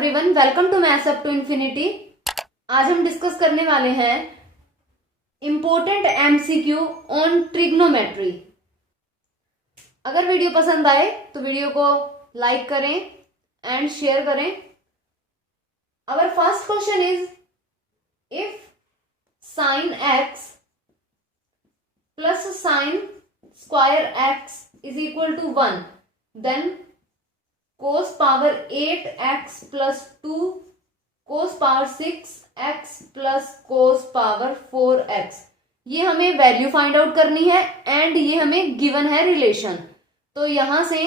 Everyone, welcome to maths up to infinity. आज हम discuss करने वाले हैं इंपॉर्टेंट एमसीक्यू ऑन ट्रिग्नोमेट्री। अगर वीडियो पसंद आए तो वीडियो को लाइक करें एंड शेयर करें। Our first question is if sine X plus sine square X is equal to 1 then cos power 8x plus 2 cos power 6x plus cos power 4x। ये हमें value find out करनी है and ये हमें given है relation. तो यहां से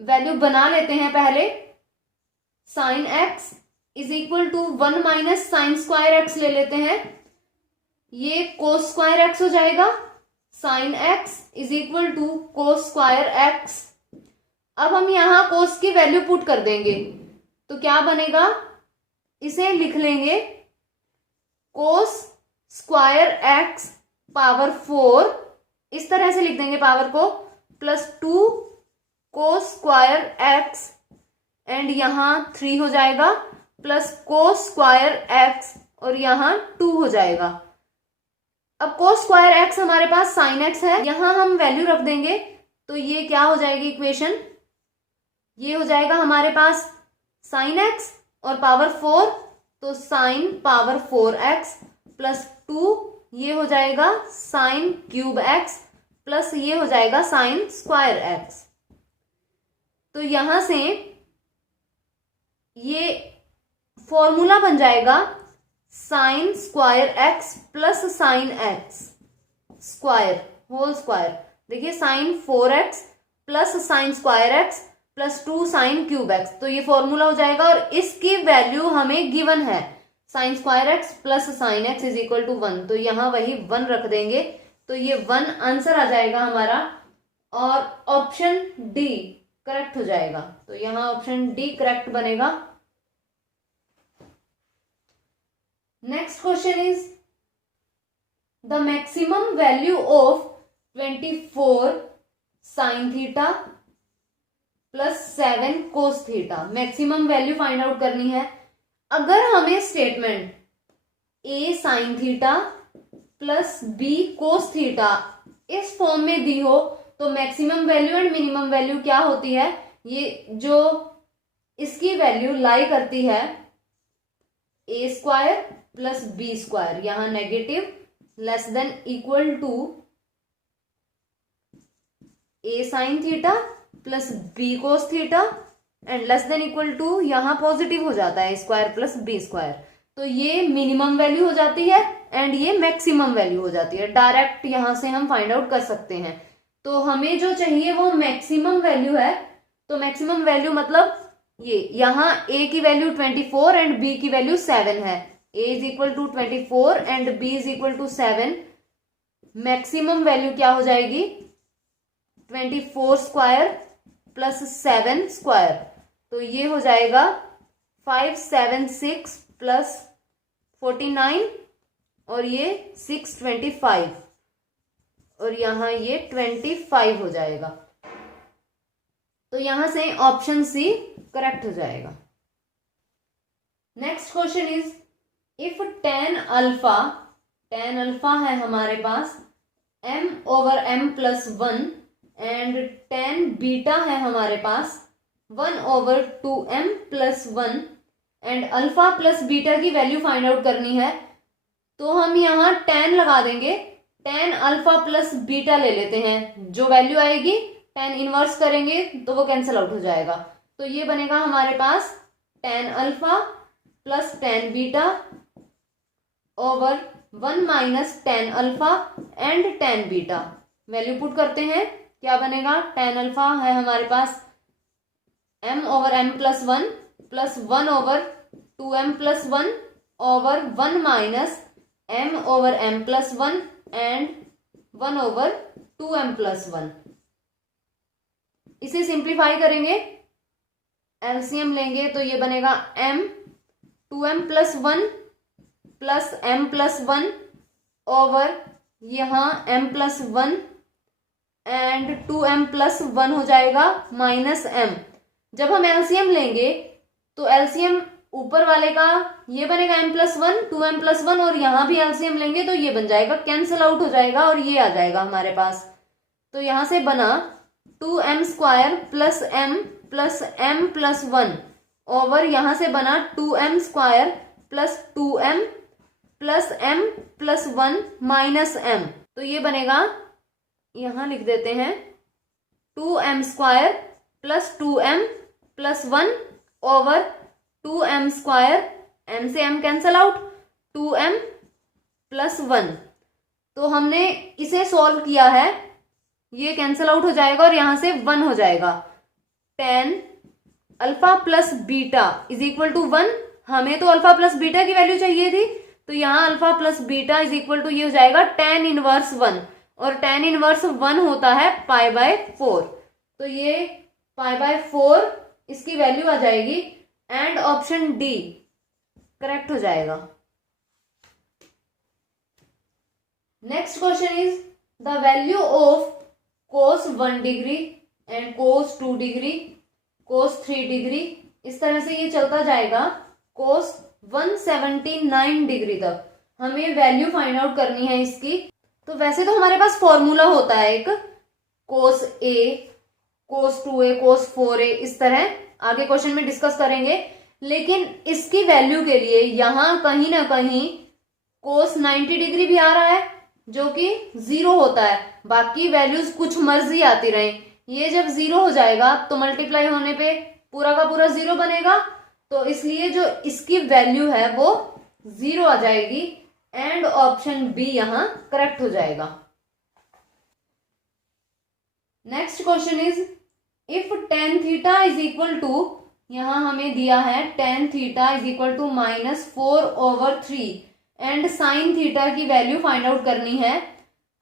वैल्यू बना लेते हैं। पहले sine x is equal to 1 minus sine square x ले लेते हैं। ये cos स्क्वायर x हो जाएगा। Sine x is equal to cos square x। अब हम यहां कोस की वैल्यू पुट कर देंगे तो क्या बनेगा, इसे लिख लेंगे कोस स्क्वायर एक्स पावर 4, इस तरह से लिख देंगे पावर को, plus 2 cos square x and यहां 3 हो जाएगा, प्लस कोस स्क्वायर एक्स और यहां 2 हो जाएगा। अब कोस स्क्वायर एक्स हमारे पास साइन एक्स है, यहां हम वैल्यू रख देंगे तो ये क्या हो जाएगी इक्वेशन, ये हो जाएगा हमारे पास साइन एक्स और पावर 4 तो साइन पावर 4x प्लस 2 ये हो जाएगा साइन क्यूब x प्लस ये हो जाएगा साइन स्क्वायर x। तो यहां से ये फॉर्मूला बन जाएगा sine square x plus sine x square whole square. देखिए sine 4x plus sine square x plus 2 sine cube x, तो ये फॉर्मूला हो जाएगा और इसकी वैल्यू हमें गिवन है sine square X plus sine X is equal to 1। तो यहां वही 1 रख देंगे तो ये 1 आंसर आ जाएगा हमारा और ऑप्शन डी करेक्ट हो जाएगा। तो यहां ऑप्शन डी करेक्ट बनेगा। Next question is the maximum value of 24 sine theta plus 7 cos theta. Maximum value find out करनी है। अगर हमें statement A sine theta plus B cos theta इस फॉर्म में दी हो तो maximum value and minimum value क्या होती है, ये जो इसकी वैल्यू लाई करती है A square plus B square, यहां negative less than equal to A sine theta plus B cos theta and less than equal to यहां पॉजिटिव हो जाता है स्क्वायर प्लस बी स्क्वायर। तो ये मिनिमम वैल्यू हो जाती है एंड ये मैक्सिमम वैल्यू हो जाती है। डायरेक्ट यहां से हम फाइंड आउट कर सकते हैं। तो हमें जो चाहिए वो मैक्सिमम वैल्यू है। तो मैक्सिमम वैल्यू मतलब ये यहां ए की वैल्यू 24 एंड बी की वैल्यू 7 है। A is equal to 24 and b is equal to 7। Maximum value क्या हो जाएगी 24 स्क्वायर प्लस 7 स्क्वायर, तो ये हो जाएगा 576 प्लस 49 और ये 625 और यहां ये 25 हो जाएगा। तो यहां से ऑप्शन सी करेक्ट हो जाएगा। Next question is if tan alpha है हमारे पास m over m plus 1 and tan beta है हमारे पास 1 over 2m plus 1 and alpha plus beta की वैल्यू फाइंड आउट करनी है। तो हम यहां tan लगा देंगे, tan अल्फा प्लस बीटा ले लेते हैं, जो वैल्यू आएगी tan इनवर्स करेंगे तो वो कैंसिल आउट हो जाएगा। तो ये बनेगा हमारे पास tan alpha plus tan beta over 1 minus tan alpha and tan beta. Value put करते हैं, क्या बनेगा tan अल्फा है हमारे पास m over m plus 1 plus 1 over 2m plus 1 over 1 minus m over m plus 1 and 1 over 2m plus 1। इसे simplify करेंगे, LCM लेंगे तो ये बनेगा m 2m plus 1 plus m plus 1 over यहां m plus 1 and 2m plus 1 हो जाएगा minus m। जब हम एलसीएम लेंगे तो एलसीएम ऊपर वाले का ये बनेगा m+1, 2m+1, और यहां भी एलसीएम लेंगे तो ये बन जाएगा, कैंसिल आउट हो जाएगा और ये आ जाएगा हमारे पास। तो यहां से बना 2m² + m+1 ओवर यहां से बना 2m² + 2m + m+1 - m। तो ये बनेगा, यहां लिख देते हैं 2m² + 2m + 1 over 2m², m से m कैंसल आउट, 2m + 1। तो हमने इसे सॉल्व किया है, ये कैंसल आउट हो जाएगा और यहां से 1 हो जाएगा। tan alpha plus beta is equal to 1। हमें तो अल्फा प्लस बीटा की वैल्यू चाहिए थी, तो यहां alpha plus beta is equal to ये हो जाएगा tan इनवर्स 1, और tan इनवर्स 1 होता है π/4। तो ये π/4 इसकी वैल्यू आ जाएगी, एंड ऑप्शन डी करेक्ट हो जाएगा। Next question is the value of cos 1 degree and cos 2 degree, cos 3 degree, इस तरह से ये चलता जाएगा cos 179 डिग्री तक। हमें वैल्यू फाइंड आउट करनी है इसकी। तो वैसे तो हमारे पास फॉर्मूला होता है एक, cos A, cos 2A, cos 4A, इस तरह आगे क्वेश्चन में डिस्कस करेंगे। लेकिन इसकी वैल्यू के लिए यहां कहीं ना कहीं cos 90 डिग्री भी आ रहा है, जो कि 0 होता है। बाकी वैल्यूज कुछ मर्जी आती रहे, ये जब 0 हो जाएगा तो मल्टीप्लाई होने पे पूरा का पूरा 0 बनेगा। तो इसलिए जो इसकी वैल्यू है वो 0 आ जाएगी, एंड ऑप्शन बी यहां करेक्ट हो जाएगा। Next question is if tan theta is equal to, यहां हमें दिया है tan theta is equal to -4/3 and sin theta की वैल्यू फाइंड आउट करनी है।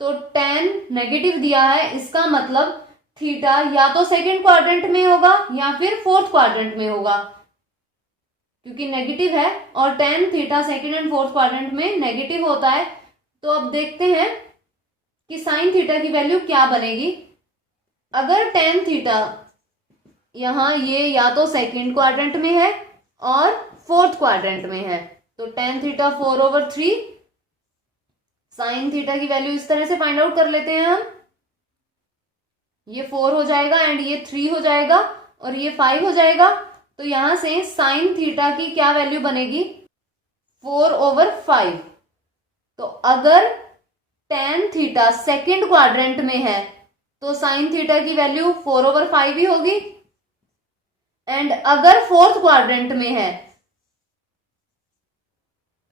तो tan नेगेटिव दिया है, इसका मतलब थीटा या तो सेकंड क्वाड्रेंट में होगा या फिर फोर्थ क्वाड्रेंट में होगा, क्योंकि नेगेटिव है और tan theta second and fourth quadrant में नेगेटिव होता है। तो अब देखते हैं कि sin थीटा की वैल्यू क्या बनेगी। अगर tan थीटा यहां ये या तो सेकंड क्वाड्रेंट में है और फोर्थ क्वाड्रेंट में है, तो tan थीटा 4/3, sin थीटा की वैल्यू इस तरह से फाइंड आउट कर लेते हैं हम। ये 4 हो जाएगा एंड ये 3 हो जाएगा और ये 5 हो जाएगा। तो यहां से sin थीटा की क्या वैल्यू बनेगी, 4/5। तो अगर tan थीटा सेकंड क्वाड्रेंट में है तो sin थीटा की वैल्यू 4/5 ही होगी, एंड अगर फोर्थ क्वाड्रेंट में है,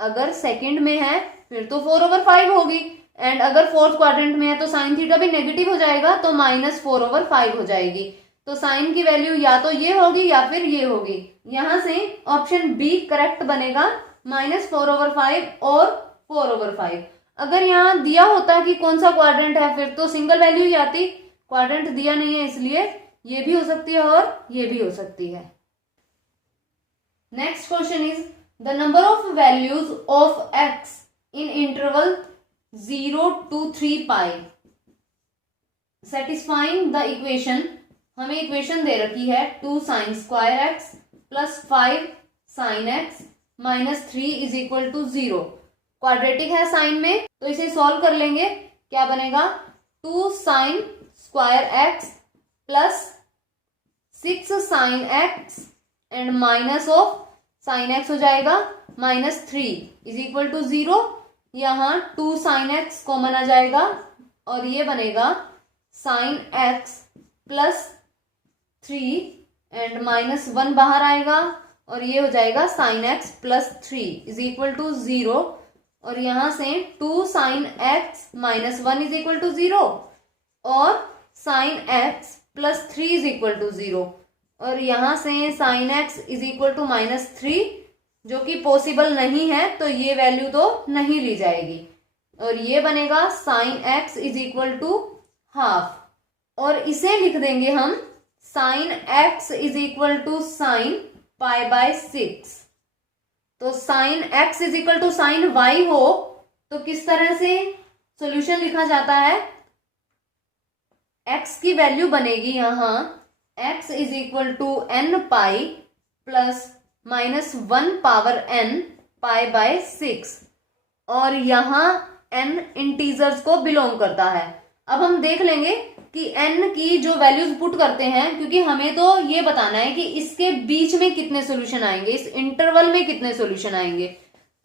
अगर सेकंड में है फिर तो 4/5 होगी, एंड अगर फोर्थ क्वाड्रेंट में है तो sin थीटा भी नेगेटिव हो जाएगा, तो -4/5 हो जाएगी। तो sin की वैल्यू या तो ये होगी या फिर ये होगी। यहां से ऑप्शन बी करेक्ट बनेगा, -4/5 और 4/5। अगर यहां दिया होता कि कौन सा क्वाड्रेंट है फिर तो सिंगल वैल्यू ही आती, क्वाड्रेंट दिया नहीं है इसलिए ये भी हो सकती है और ये भी हो सकती है। Next question is the number of values of x in interval 0 to 3 pi satisfying the equation. हमें इक्वेशन दे रखी है 2 sin² x + 5 sin x - 3 is equal to 0। Quadratic है साइन में, तो इसे सॉल्व कर लेंगे। क्या बनेगा, 2 sin² x + 6 sin x and minus of sin x हो जाएगा -3 इज इक्वल टू 0। यहां 2 sin x कॉमन आ जाएगा और ये बनेगा sin x + 3 एंड -1 बाहर आएगा और ये हो जाएगा sin x + 3 is equal to 0। और यहां से 2 sin x - 1 is equal to 0 और sin x + 3 is equal to 0, और यहां से sin x is equal to -3 जो कि पॉसिबल नहीं है, तो ये वैल्यू तो नहीं ली जाएगी, और ये बनेगा sin x is equal to half. और इसे लिख देंगे हम sin x is equal to sin π/6। तो sin x is equal to sin y हो तो किस तरह से सॉल्यूशन लिखा जाता है, x की वैल्यू बनेगी यहां x is equal to n pi plus -1 power n π/6 और यहाँ n इंटीजर्स को बिलोंग करता है। अब हम देख लेंगे कि n की जो वैल्यूज पुट करते हैं, क्योंकि हमें तो ये बताना है कि इसके बीच में कितने सॉल्यूशन आएंगे, इस इंटरवल में कितने सॉल्यूशन आएंगे।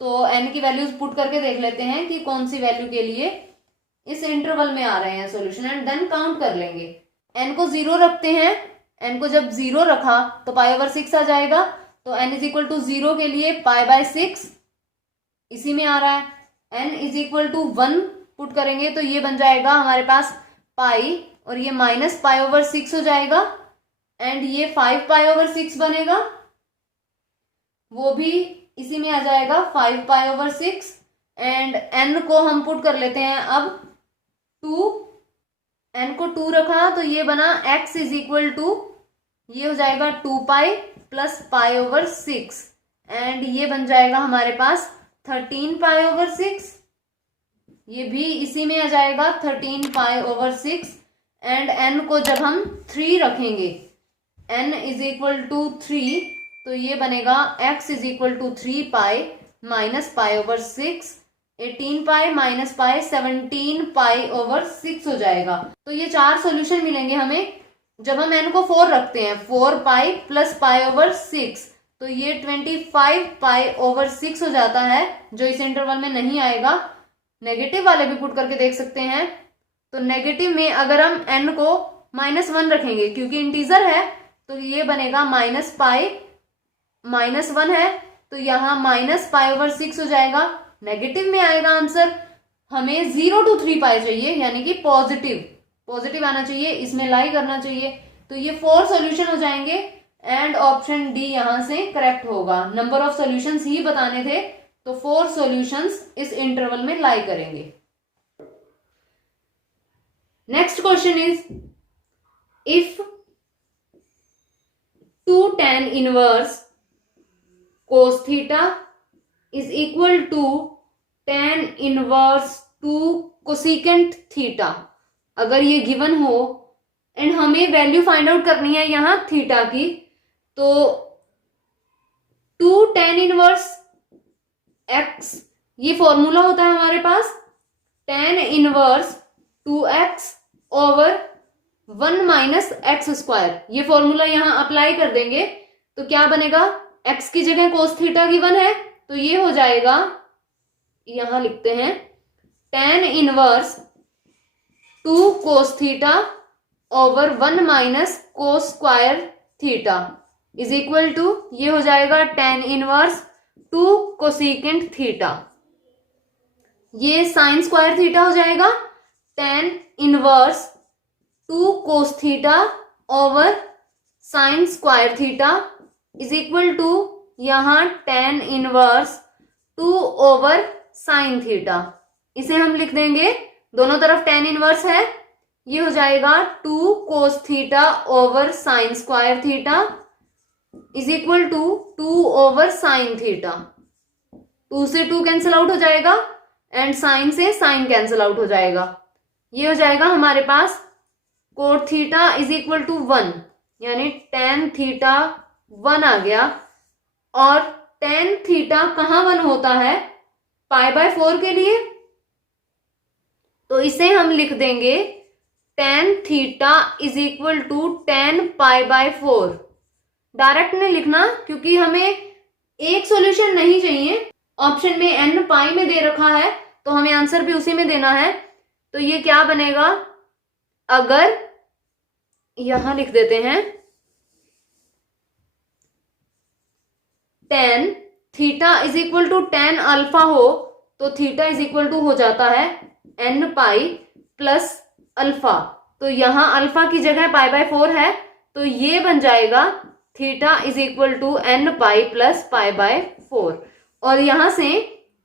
तो n की वैल्यूज पुट करके देख लेते हैं कि कौन सी वैल्यू के लिए इस इंटरवल में आ रहे हैं सॉल्यूशन, एंड देन काउंट कर लेंगे। n को 0 रखते हैं, n को जब 0 रखा तो π/6 आ जाएगा, तो n इज इक्वल टू 0 के लिए π/6 इसी में आ रहा है। n is equal to 1 put करेंगे तो ये बन जाएगा हमारे पास पाई, और ये -π/6 हो जाएगा, एंड ये 5π/6 बनेगा, वो भी इसी में आ जाएगा 5π/6, एंड n को हम पुट कर लेते हैं अब 2, n को 2 रखा तो ये बना x इज इक्वल टू, ये हो जाएगा 2π + π/6, एंड ये बन जाएगा हमारे पास 13π/6, ये भी इसी में आ जाएगा 13π/6, एंड n को जब हम 3 रखेंगे, n इज इक्वल टू 3, तो ये बनेगा x इज इक्वल टू 3π - π/6, 18π - π 17π/6 हो जाएगा। तो ये 4 सॉल्यूशन मिलेंगे हमें जब हम n को 4 रखते हैं, 4π + π/6, तो ये 25π/6 हो जाता है, जो इस इंटरवल में नहीं आएगा। नेगेटिव वाले भी पुट करके देख सकते हैं, तो नेगेटिव में अगर हम n को -1 रखेंगे, क्योंकि इंटीजर है, तो ये बनेगा -π -1 है, तो यहाँ -π/6 हो जाएगा। नेगेटिव में आएगा आंसर, हमें 0 to 3π चाहिए, यानी कि पॉजिटिव आना चाहिए, इसमें लाई करना चाहिए। तो ये 4 सॉल्यूशन हो जाएंगे, एंड ऑप्शन डी यहां से करेक्ट होगा। नंबर ऑफ सॉल्यूशंस ही बताने थे, तो 4 सॉल्यूशंस इस इंटरवल में लाई करेंगे। Next question is, if 2 tan inverse cos theta is equal to tan inverse 2 cosecant theta, अगर ये गिवन हो एंड हमें वैल्यू फाइंड आउट करनी है यहाँ थीटा की, तो 2 tan इनवर्स x, ये फॉर्मूला होता है हमारे पास tan inverse 2x over 1 - x², ये फॉर्मूला यहां अप्लाई कर देंगे तो क्या बनेगा, x की जगह cos थीटा गिवन है, तो ये हो जाएगा, यहां लिखते हैं tan inverse 2 cos theta over 1 - cos² theta is equal to, ये हो जाएगा tan इनवर्स 2 कोसिकेंट थीटा, ये sin² थीटा हो जाएगा, tan inverse 2 cos theta over sin² theta is equal to, यहां tan inverse 2 over sin theta, इसे हम लिख देंगे, दोनों तरफ tan इनवर्स है, ये हो जाएगा 2 cos theta over sin² theta is equal to 2 over sin theta, 2 से 2 कैंसिल आउट हो जाएगा, एंड sin से sin कैंसिल आउट हो जाएगा, ये हो जाएगा हमारे पास cot theta is equal to 1, यानी tan थीटा 1 आ गया, और tan थीटा कहाँ 1 होता है, π/4 के लिए, तो इसे हम लिख देंगे tan theta is equal to tan π/4, direct नहीं लिखना क्योंकि हमें एक सॉल्यूशन नहीं चाहिए, ऑप्शन में n पाई में दे रखा है, तो हमें आंसर भी उसी में देना है। तो ये क्या बनेगा, अगर यहां लिख देते हैं tan theta is equal to tan alpha हो, तो थीटा इज इक्वल टू हो जाता है n पाई प्लस अल्फा, तो यहां अल्फा की जगह π/4 है, तो ये बन जाएगा theta is equal to n pi plus π/4, और यहां से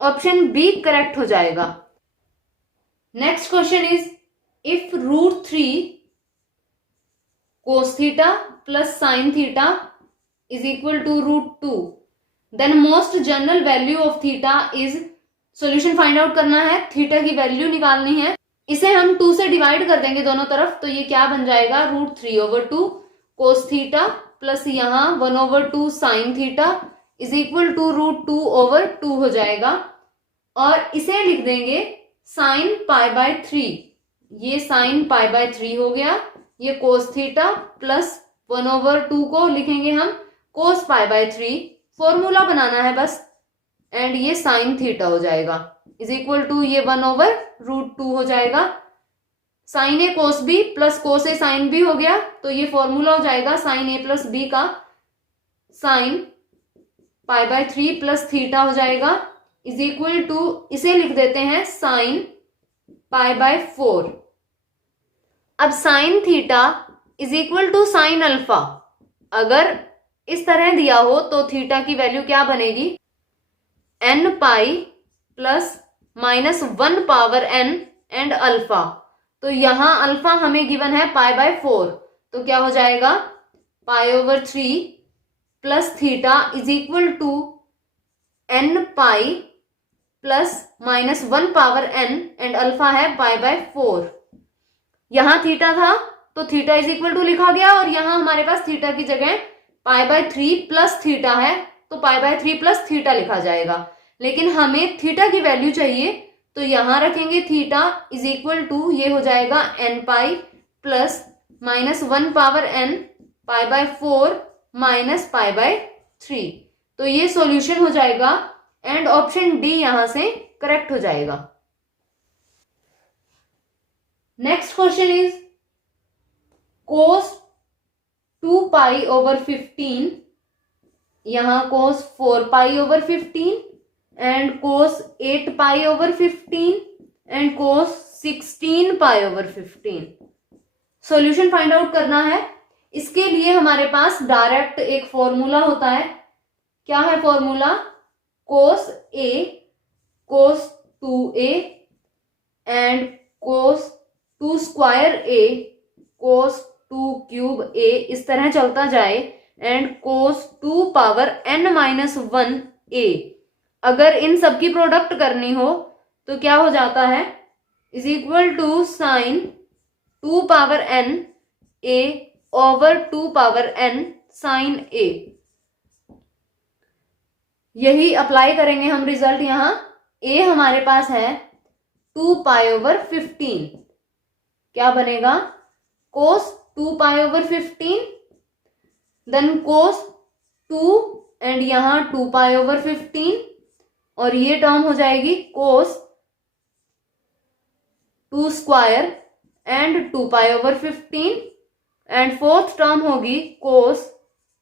ऑप्शन बी करेक्ट हो जाएगा। Next question is, if √3 cos theta plus sin theta is equal to √2, then most general value of theta is, solution find out करना है, theta की value निकालनी है, इसे हम 2 से डिवाइड कर देंगे दोनों तरफ, तो ये क्या बन जाएगा, √3/2 cos थीटा प्लस यहाँ 1/2 sin theta is equal to √2/2 हो जाएगा। और इसे लिख देंगे साइन π/3। ये साइन π/3 हो गया, ये कोस थीटा प्लस 1/2 को लिखेंगे हम कोस π/3। फॉर्मूला बनाना है बस, एंड ये साइन थीटा हो जाएगा इज इक्वल टू ये 1/√2 हो जाएगा। साइन ए कोस बी प्लस कोस ए साइन बी हो गया, तो ये फॉर्मूला हो जाएगा साइन ए प्लस बी का साइन π/3 प्लस थीटा हो जाएगा इज इक्वल टू, इसे लिख देते हैं साइन π/4। अब sine theta is equal to sine alpha. अगर इस तरह दिया हो तो थीटा की वैल्यू क्या बनेगी, n plus -1 power n and alpha. तो यहां अल्फा हमें गिवन है π/4, तो क्या हो जाएगा π/3 plus theta is equal to n plus -1 power n and alpha है π/4। यहां थीटा था तो थीटा इज इक्वल टू लिखा गया, और यहां हमारे पास थीटा की जगह π/3 प्लस थीटा है तो π/3 प्लस थीटा लिखा जाएगा। लेकिन हमें थीटा की वैल्यू चाहिए, तो यहां रखेंगे थीटा इज इक्वल टू, ये हो जाएगा n plus -1 power n π/4 minus π/3। तो ये सॉल्यूशन हो जाएगा एंड ऑप्शन डी यहां से करेक्ट हो जाएगा। नेक्स्ट क्वेश्चन इज cos 2π/15, यहां cos 4π/15 and cos 8π/15 and cos 16π/15। Solution find out करना है। इसके लिए हमारे पास डायरेक्ट एक फॉर्मूला होता है। क्या है formula, cos A cos 2A and cos 2² A cos 2³ A इस तरह चलता जाए and cos 2 power n-1 A। अगर इन सब की प्रोडक्ट करनी हो तो क्या हो जाता है, is equal to sine 2 power n A over 2 power n sine A। यही अप्लाई करेंगे हम रिजल्ट। यहां A हमारे पास है 2π/15, क्या बनेगा cos 2π/15 देन cos 2 एंड यहां 2π/15 और ये टर्म हो जाएगी cos 2² and 2π/15 and fourth term होगी cos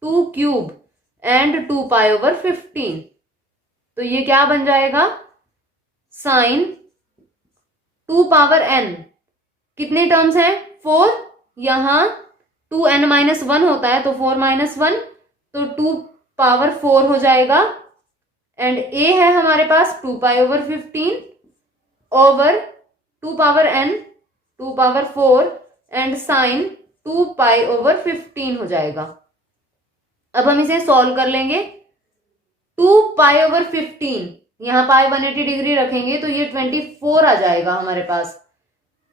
2³ एंड 2π/15। तो ये क्या बन जाएगा, साइन 2 पावर n, कितने टर्म्स हैं 4, यहां 2n-1 होता है तो 4-1 तो 2 पावर 4 हो जाएगा एंड a है हमारे पास 2π/15 over 2 power n 2 power 4 and sine 2π/15 हो जाएगा। अब हम इसे सॉल्व कर लेंगे। 2π/15 यहां पाई 180 डिग्री रखेंगे तो ये 24 आ जाएगा हमारे पास।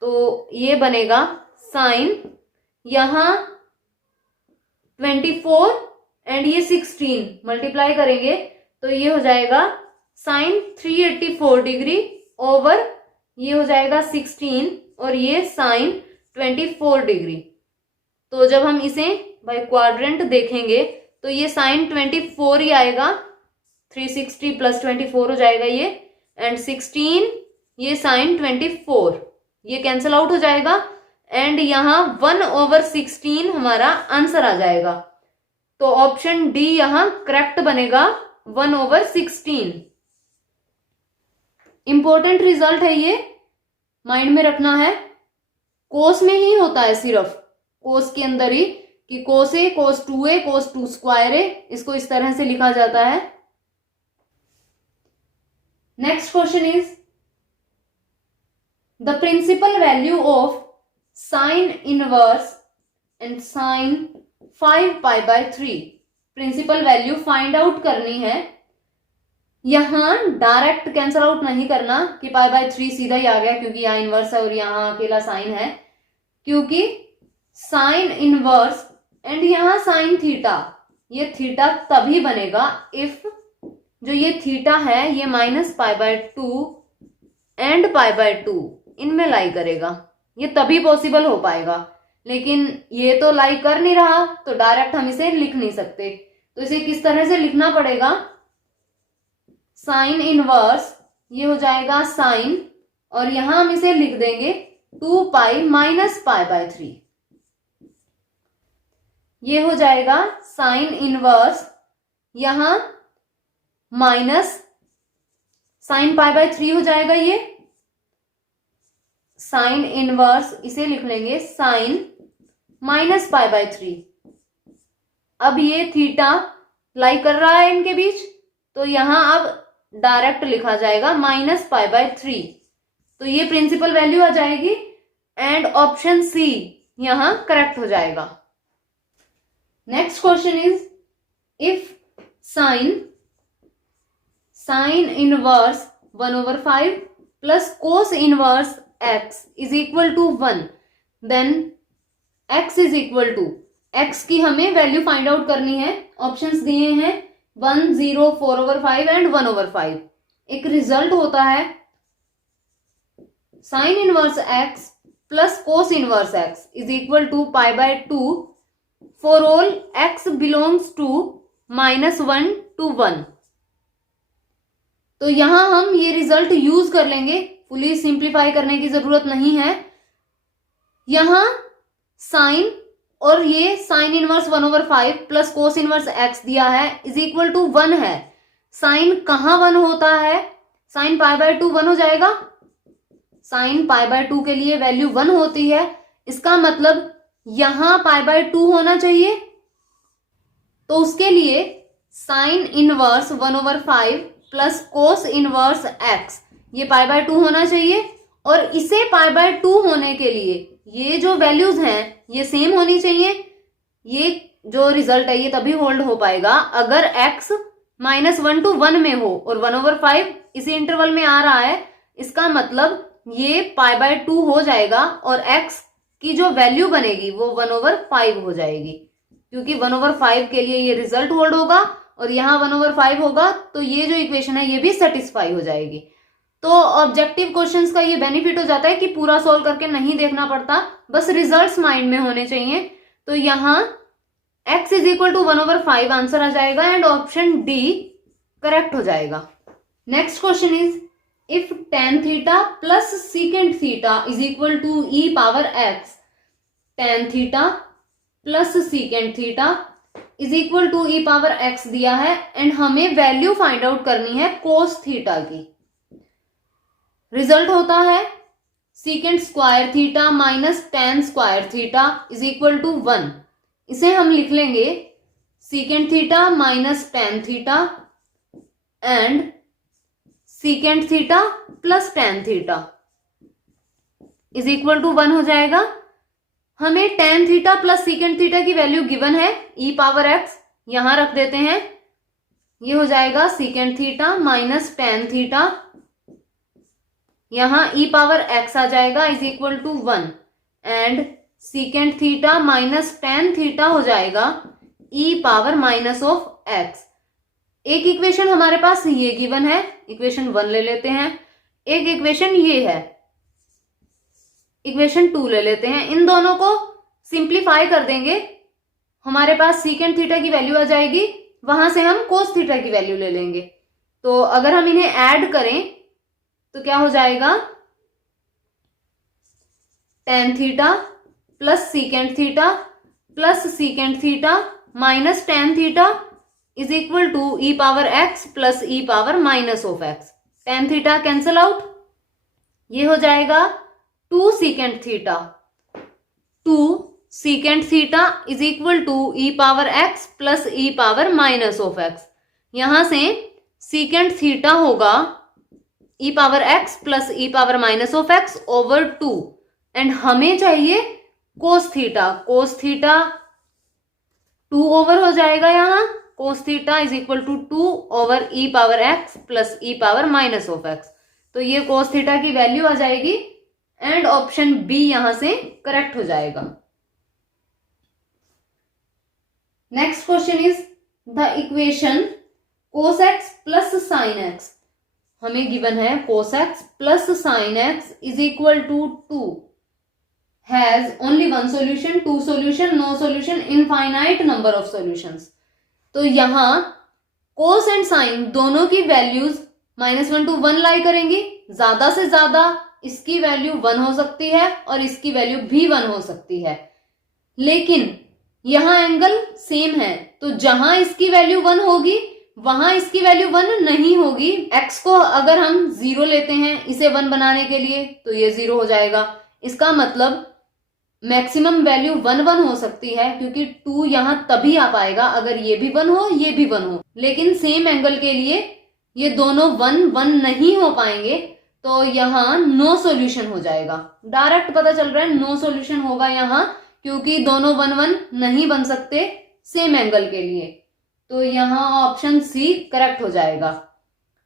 तो ये बनेगा साइन यहां 24 एंड ये 16 मल्टीप्लाई करेंगे तो ये हो जाएगा साइन 384 डिग्री ओवर ये हो जाएगा 16 और ये साइन 24 डिग्री। तो जब हम इसे बाय क्वाड्रेंट देखेंगे तो ये साइन 24 ही आएगा, 360 प्लस 24 हो जाएगा ये एंड 16 ये साइन 24, ये कैंसिल आउट हो जाएगा एंड यहां 1/16 हमारा आंसर आ जाएगा। तो ऑप्शन डी यहां करेक्ट बनेगा, 1/16। इंपॉर्टेंट रिजल्ट है ये, माइंड में रखना है। कोस में ही होता है, सिर्फ कोस के अंदर ही कि कोस ए कोस 2a कोस 2² A, इसको इस तरह से लिखा जाता है। Next question is the principal value of sine inverse and sine 5π/3। Principal value find out करनी है। यहां डायरेक्ट कैंसल आउट नहीं करना कि π/3 सीधा ही आ गया क्योंकि यहां इनवर्स है और यहां अकेला साइन है, क्योंकि साइन इनवर्स एंड यहां साइन थीटा, ये थीटा तभी बनेगा इफ जो ये थीटा है ये -π/2 एंड π/2 इनमें लाई करेगा। ये तभी पॉसिबल हो पाएगा, लेकिन ये तो लाई कर नहीं रहा, तो डायरेक्ट हम इसे लिख नहीं सकते। तो इसे किस तरह से लिखना पड़ेगा, साइन इनवर्स, ये हो जाएगा साइन, और यहां हम इसे लिख देंगे 2π - π/3। ये हो जाएगा साइन इनवर्स, यहां माइनस साइन π/3 हो जाएगा। ये साइन इनवर्स इसे लिख लेंगे साइन -π/3। अब ये थीटा लाई कर रहा है इनके बीच, तो यहां अब डायरेक्ट लिखा जाएगा -π/3। तो ये प्रिंसिपल वैल्यू आ जाएगी एंड ऑप्शन सी यहां करेक्ट हो जाएगा। Next question is if sine inverse 1/5 plus cos inverse x is equal to 1, then x is equal to, x की हमें वैल्यू फाइंड आउट करनी है। ऑप्शंस दिए हैं 1, 0, 4/5 एंड 1/5। एक रिजल्ट होता है sine inverse x plus cos inverse x is equal to π/2 for all x belongs to -1 to 1। तो यहां हम ये रिजल्ट यूज कर लेंगे, फुली सिंप्लीफाई करने की जरूरत नहीं है। यहां साइन और ये sign inverse 1/5 plus cos inverse x दिया है इज इक्वल टू 1 है। साइन कहां 1 होता है, साइन π/2 1 हो जाएगा। साइन π/2 के लिए वैल्यू 1 होती है, इसका मतलब यहां π/2 होना चाहिए। तो उसके लिए sign inverse 1/5 plus cos inverse x ये π/2 होना चाहिए, और इसे π/2 होने के लिए ये जो वैल्यूज हैं ये सेम होनी चाहिए। ये जो रिजल्ट है ये तभी होल्ड हो पाएगा अगर x -1 to 1 में हो, और 1/5 इसी इंटरवल में आ रहा है, इसका मतलब ये π/2 हो जाएगा और x की जो वैल्यू बनेगी वो 1/5 हो जाएगी, क्योंकि 1/5 के लिए ये रिजल्ट होल्ड होगा और यहां 1/5 होगा, तो ये जो इक्वेशन है ये भी सेटिस्फाई हो जाएगी। तो ऑब्जेक्टिव क्वेश्चंस का ये बेनिफिट हो जाता है कि पूरा सॉल्व करके नहीं देखना पड़ता, बस रिजल्ट्स माइंड में होने चाहिए। तो यहां x is equal to 1/5 answer आ जाएगा एंड ऑप्शन डी करेक्ट हो जाएगा। Next question is if tan theta plus secant theta is equal to e power x, tan theta plus secant theta is equal to e power x दिया है and हमें value find out करनी है cos theta की। Result होता है secant square theta minus tan square theta is equal to 1। इसे हम लिख लेंगे secant theta minus tan theta and secant theta plus tan theta is equal to 1 हो जाएगा। हमें tan theta plus secant theta की वैल्यू गिवन है e power x, यहां रख देते हैं। ये हो जाएगा secant theta minus tan theta, यहां e पावर x आ जाएगा is equal to 1 and secant theta minus tan theta हो जाएगा e power minus of x। एक इक्वेशन हमारे पास ये गिवन है, इक्वेशन 1 ले लेते हैं। एक इक्वेशन ये है, इक्वेशन 2 ले लेते हैं। इन दोनों को सिंप्लीफाई कर देंगे, हमारे पास secant थीटा की वैल्यू आ जाएगी, वहां से हम कोस थीटा की वैल्यू ले लेंगे। तो अगर हम इन्हें ऐड करें तो क्या हो जाएगा, tan theta plus secant theta plus secant theta minus tan theta is equal to e power x plus e power minus of x। tan theta cancel out, ये हो जाएगा 2 secant theta. 2 secant theta is equal to e power x plus e power minus of x। यहां से secant theta होगा e power x plus e power minus of x over 2 and हमें चाहिए कोस theta. Cos theta 2 over हो जाएगा, यहाँ cos theta is equal to 2 over e power x plus e power minus of x। तो ये cos theta की value आ जाएगी एंड ऑप्शन बी यहां से करेक्ट हो जाएगा। Next question is the equation cos x plus sin x, हमें गिवन है cos x plus sin x is equal to 2, has only one solution, two solution, no solution, infinite number of solutions. तो यहाँ cos and sin दोनों की values -1 to 1 लाई करेंगी। ज्यादा से ज्यादा इसकी वैल्यू 1 हो सकती है और इसकी वैल्यू भी 1 हो सकती है, लेकिन यहां एंगल सेम है, तो जहां इसकी वैल्यू 1 होगी वहां इसकी वैल्यू 1 नहीं होगी। x को अगर हम 0 लेते हैं इसे 1 बनाने के लिए तो ये 0 हो जाएगा। इसका मतलब मैक्सिमम वैल्यू 1 1 हो सकती है, क्योंकि 2 यहां तभी आ पाएगा अगर ये भी 1 हो ये भी 1 हो, लेकिन सेम एंगल के लिए ये दोनों 1 1 नहीं हो पाएंगे, तो यहाँ नो सॉल्यूशन हो जाएगा। डायरेक्ट पता चल रहा है नो सॉल्यूशन होगा यहाँ, क्योंकि दोनों 1 1 नहीं बन सकते सेम एंगल के लिए, तो यहाँ ऑप्शन सी करेक्ट हो जाएगा।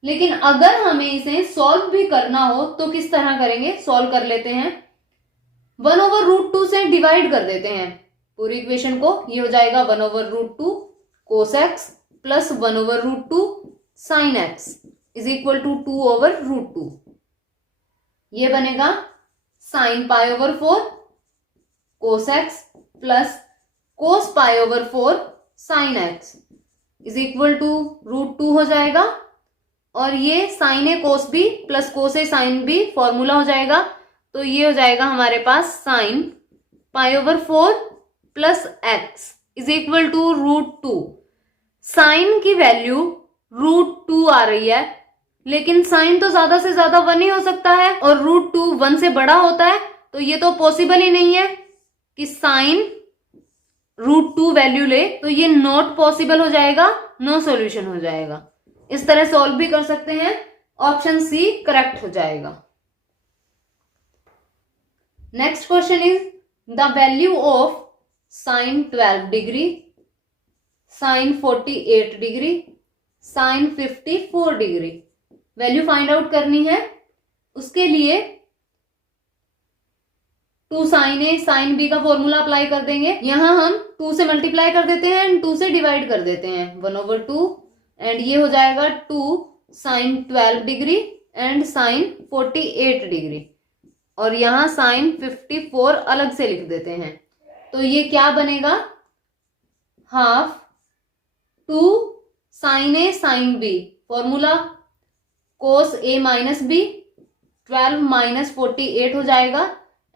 लेकिन अगर हमें इसे सॉल्व भी करना हो तो किस तरह करेंगे, सॉल्व कर लेते हैं। 1/√2 से डिवाइड कर देते हैं पूरी इक्वेशन को, ये हो जाएगा 1/√2 cos x plus 1/√2 sin x is equal to 2/√2। ये बनेगा sin π/4 cos x plus cos π/4 sin x is equal to √2 हो जाएगा, और ये sin a cos b plus cos a sin b formula हो जाएगा, तो ये हो जाएगा हमारे पास sin π/4 plus x is equal to √2। Sine की वैल्यू √2 आ रही है, लेकिन साइन तो ज्यादा से ज्यादा 1 ही हो सकता है और √2 1 से बड़ा होता है, तो ये तो पॉसिबल ही नहीं है कि साइन √2 वैल्यू ले, तो ये नॉट पॉसिबल हो जाएगा, नो सॉल्यूशन हो जाएगा। इस तरह सॉल्व भी कर सकते हैं, ऑप्शन सी करेक्ट हो जाएगा। Next question is the value of sine 12 degree, sine 48 degree, sine 54 degree value find out करनी है। उसके लिए 2 sin a sin b का फॉर्मूला अप्लाई कर देंगे। यहां हम 2 से मल्टीप्लाई कर देते हैं एंड 2 से डिवाइड कर देते हैं 1/2, एंड ये हो जाएगा 2 sin 12 degree and sin 48 degree, और यहां sin 54 अलग से लिख देते हैं, तो ये क्या बनेगा, half 2 sin a sin b, formula cos a minus b, 12 minus 48 हो जाएगा,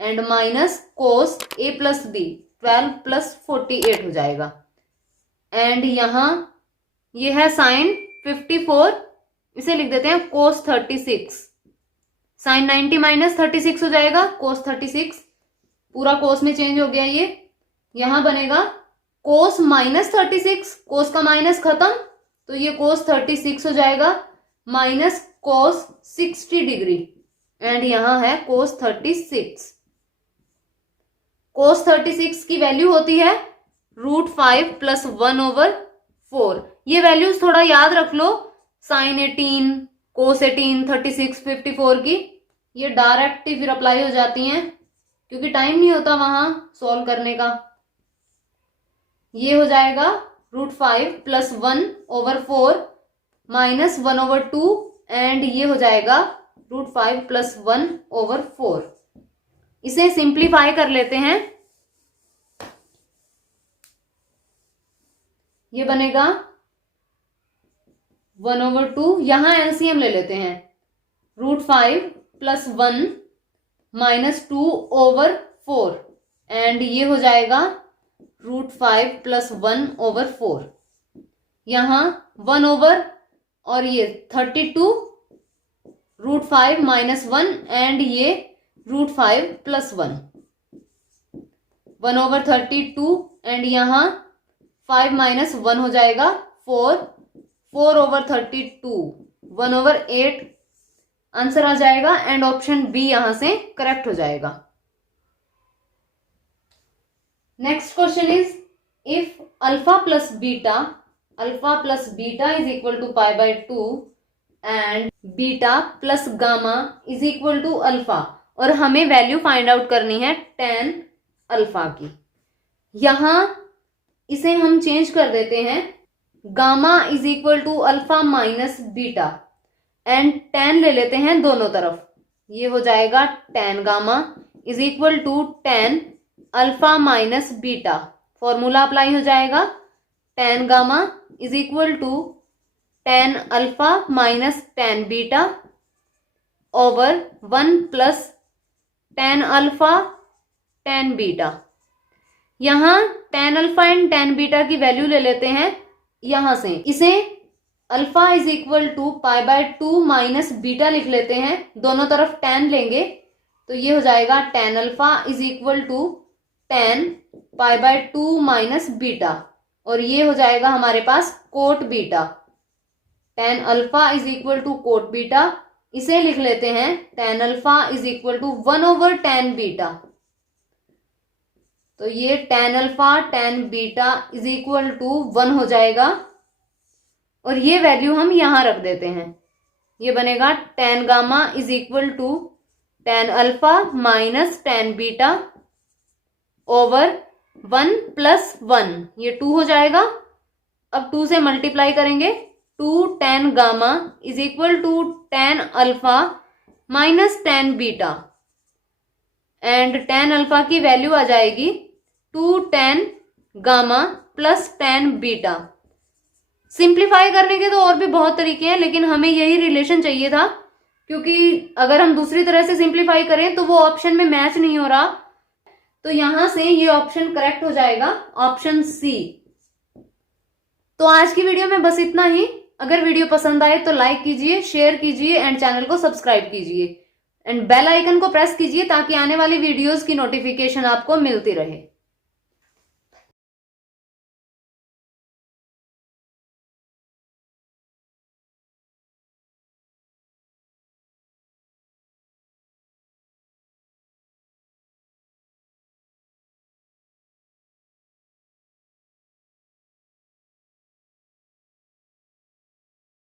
and minus cos a plus b, 12 plus 48 हो जाएगा, एंड यहां ये है sin 54, इसे लिख देते हैं cos 36, sin 90 माइनस 36 हो जाएगा, cos 36 पूरा cos में चेंज हो गया, ये यहां बनेगा cos माइनस 36, cos का माइनस खत्म, तो ये cos 36 हो जाएगा माइनस cos 60 डिग्री, एंड यहां है cos 36। cos 36 की वैल्यू होती है √5 प्लस 1/4। ये वैल्यूज थोड़ा याद रख लो, sin 18, cos 18, 36, 54 की, ये डायरेक्ट ही फिर अप्लाई हो जाती हैं, क्योंकि टाइम नहीं होता वहां सॉल्व करने का। ये हो जाएगा √5 प्लस 1/4 माइनस 1/2, एंड ये हो जाएगा √5 प्लस 1/4। इसे सिंप्लीफाई कर लेते हैं, ये बनेगा 1/2, यहां एलसीएम ले लेते हैं, √5 प्लस 1 माइनस 2/4, एंड ये हो जाएगा √5 प्लस 1/4, यहां 1/, और ये 32, √5 माइनस 1, एंड ये √5 प्लस 1, 1/32, एंड यहां 5 माइनस 1 हो जाएगा 4, 4/32, 1/8 आंसर आ जाएगा, एंड ऑप्शन बी यहां से करेक्ट हो जाएगा। Next question is if alpha plus beta is equal to π/2 and beta plus gamma is equal to alpha, और हमें वैल्यू फाइंड आउट करनी है tan अल्फा की। यहां इसे हम चेंज कर देते हैं gamma is equal to alpha minus beta and tan ले लेते हैं दोनों तरफ, ये हो जाएगा tan gamma is equal to tan alpha minus beta. Formula apply हो जाएगा, tan gamma is equal to tan alpha minus tan beta over 1 plus tan alpha tan beta. यहां tan alpha and tan beta की value ले लेते हैं, यहां से इसे alpha is equal to pi by 2 minus beta लिख लेते हैं, दोनों तरफ tan लेंगे तो ये हो जाएगा tan alpha is equal to tan pi by 2 minus beta, और ये हो जाएगा हमारे पास cot beta. tan alpha is equal to cot beta, इसे लिख लेते हैं tan alpha is equal to 1 over tan beta. तो ये tan alpha tan beta is equal to 1 हो जाएगा, और ये वैल्यू हम यहां रख देते हैं। ये बनेगा tan gamma is equal to tan alpha minus tan beta over 1 plus 1, ये 2 हो जाएगा। अब 2 से मल्टीप्लाई करेंगे, 2 tan gamma is equal to tan alpha minus tan beta, and tan alpha की वैल्यू आ जाएगी 2 tan gamma plus tan beta. Simplify करने के तो और भी बहुत तरीके हैं, लेकिन हमें यही रिलेशन चाहिए था, क्योंकि अगर हम दूसरी तरह से सिंप्लीफाई करें तो वो ऑप्शन में मैच नहीं हो रहा, तो यहां से ये ऑप्शन करेक्ट हो जाएगा, ऑप्शन सी। तो आज की वीडियो में बस इतना ही। अगर वीडियो पसंद आए तो लाइक कीजिए, शेयर कीजिए एंड चैनल को सब्सक्राइब कीजिए एंड बेल आइकन को प्रेस कीजिए ताकि आने वाली वीडियोस की नोटिफिकेशन आपको मिलती रहे।